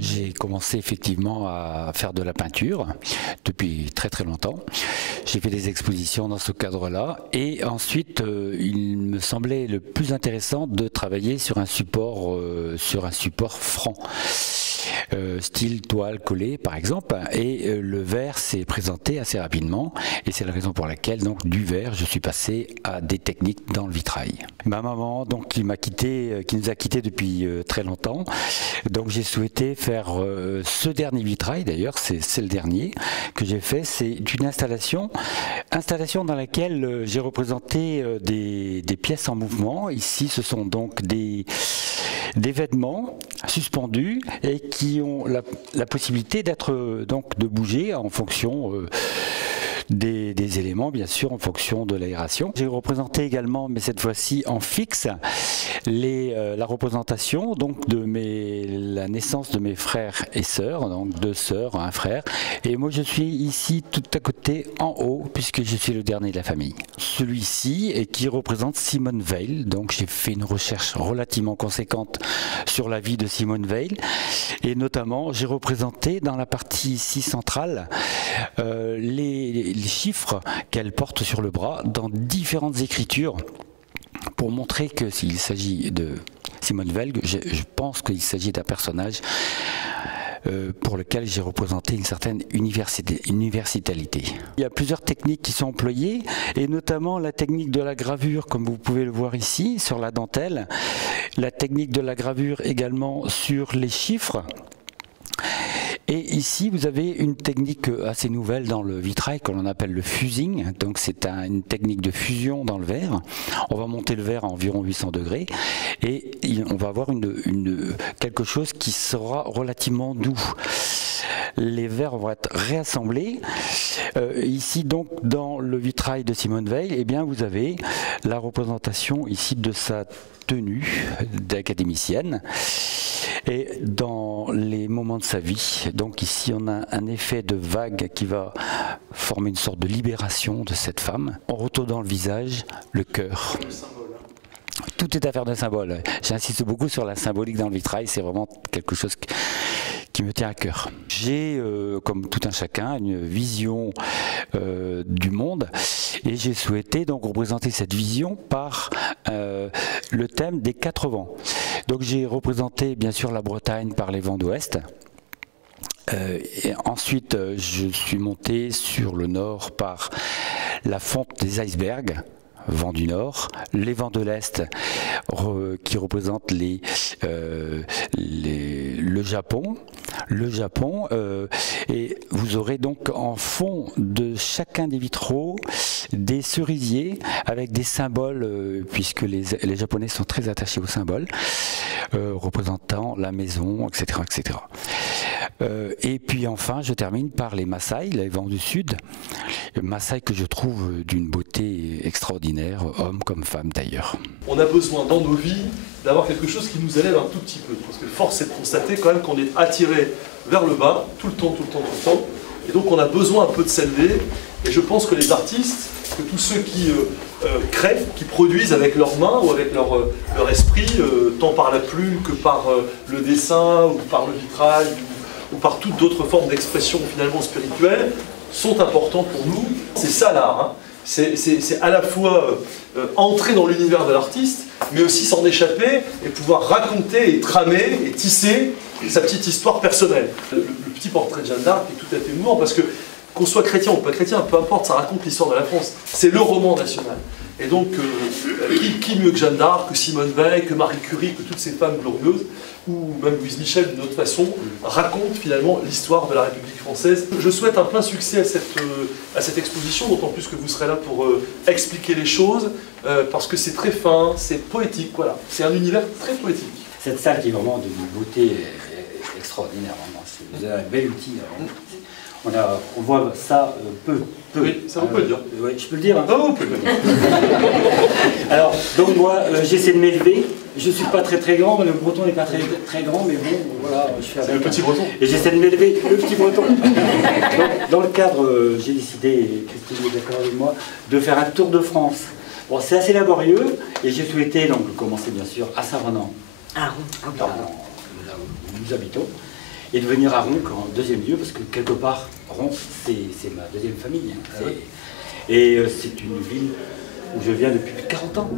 J'ai commencé effectivement à faire de la peinture depuis très très longtemps. J'ai fait des expositions dans ce cadre-là et ensuite il me semblait le plus intéressant de travailler sur un support franc. Style toile collée par exemple, et le verre s'est présenté assez rapidement et c'est la raison pour laquelle donc du verre je suis passé à des techniques dans le vitrail. Ma maman donc qui nous a quittés depuis très longtemps, donc j'ai souhaité faire ce dernier vitrail, d'ailleurs c'est le dernier que j'ai fait, c'est une installation dans laquelle j'ai représenté des pièces en mouvement. Ici ce sont donc des vêtements suspendus et qui ont la possibilité d'être de bouger en fonction des éléments, bien sûr, en fonction de l'aération. J'ai représenté également, mais cette fois-ci en fixe, la représentation donc de la naissance de mes frères et sœurs, donc 2 sœurs, un frère. Et moi, je suis ici tout à côté, en haut, puisque je suis le dernier de la famille. Celui-ci et qui représente Simone Weil. Donc, j'ai fait une recherche relativement conséquente sur la vie de Simone Weil, et notamment, j'ai représenté dans la partie ici centrale les chiffres qu'elle porte sur le bras dans différentes écritures pour montrer que s'il s'agit de Simone Weil, je pense qu'il s'agit d'un personnage pour lequel j'ai représenté une certaine universalité. Il y a plusieurs techniques qui sont employées et notamment la technique de la gravure, comme vous pouvez le voir ici sur la dentelle, la technique de la gravure également sur les chiffres. Et ici, vous avez une technique assez nouvelle dans le vitrail que l'on appelle le fusing. Donc c'est une technique de fusion dans le verre. On va monter le verre à environ 800 degrés et on va avoir quelque chose qui sera relativement doux. Les verres vont être réassemblés. Ici donc dans le vitrail de Simone Weil, eh bien vous avez la représentation ici de sa tenue d'académicienne. Et dans les moments de sa vie, donc ici on a un effet de vague qui va former une sorte de libération de cette femme. On retrouve dans le visage le cœur. Tout est affaire de symbole. J'insiste beaucoup sur la symbolique dans le vitrail, c'est vraiment quelque chose qui me tient à cœur. J'ai, comme tout un chacun, une vision du monde et j'ai souhaité donc représenter cette vision par le thème des 4 vents. Donc j'ai représenté bien sûr la Bretagne par les vents d'ouest. Et ensuite je suis monté sur le nord par la fonte des icebergs, vent du nord, les vents de l'est qui représentent le Japon, et vous aurez donc en fond de chacun des vitraux des cerisiers avec des symboles, puisque les Japonais sont très attachés aux symboles, représentant la maison, etc. etc. Et puis enfin, je termine par les Maasai, les vents du sud, Maasai que je trouve d'une beauté extraordinaire, hommes comme femmes d'ailleurs. On a besoin dans nos vies d'avoir quelque chose qui nous élève un tout petit peu, parce que force est de constater quand même qu'on est attiré vers le bas tout le temps, et donc on a besoin un peu de s'élever, et je pense que les artistes, que tous ceux qui créent, qui produisent avec leurs mains ou avec leur esprit, tant par la plume que par le dessin ou par le vitrail, ou par toutes d'autres formes d'expression finalement spirituelle, sont importants pour nous. C'est ça l'art, hein. C'est à la fois entrer dans l'univers de l'artiste, mais aussi s'en échapper et pouvoir raconter et tramer et tisser sa petite histoire personnelle. Le petit portrait de Jeanne d'Arc est tout à fait émouvant parce que qu'on soit chrétien ou pas chrétien, peu importe, ça raconte l'histoire de la France. C'est le roman national. Et donc, qui mieux que Jeanne d'Arc, que Simone Veil, que Marie Curie, que toutes ces femmes glorieuses, ou même Louise Michel d'une autre façon, racontent finalement l'histoire de la République française. Je souhaite un plein succès à cette exposition, d'autant plus que vous serez là pour expliquer les choses, parce que c'est très fin, c'est poétique, voilà. C'est un univers très poétique. Cette salle qui est vraiment d'une beauté extraordinaire, vraiment. Vous avez un bel outil. On voit ça peu. Oui, ça vous peut le dire. Oui, je peux le dire. Hein. Non, vous pouvez le dire. Alors, donc moi, j'essaie de m'élever. Je ne suis pas très grand, le breton n'est pas très grand, mais bon, voilà, je fais avec. C'est le petit breton. Et j'essaie de m'élever, le petit breton. Donc, dans le cadre, j'ai décidé, et Christine est d'accord avec moi, de faire un tour de France. Bon, c'est assez laborieux, et j'ai souhaité donc commencer bien sûr à Saint-Renan. Ah, Là où nous habitons, et de venir à Ronc en deuxième lieu, parce que quelque part, Ronc, c'est ma deuxième famille. Hein. Et c'est une ville où je viens depuis plus de 40 ans.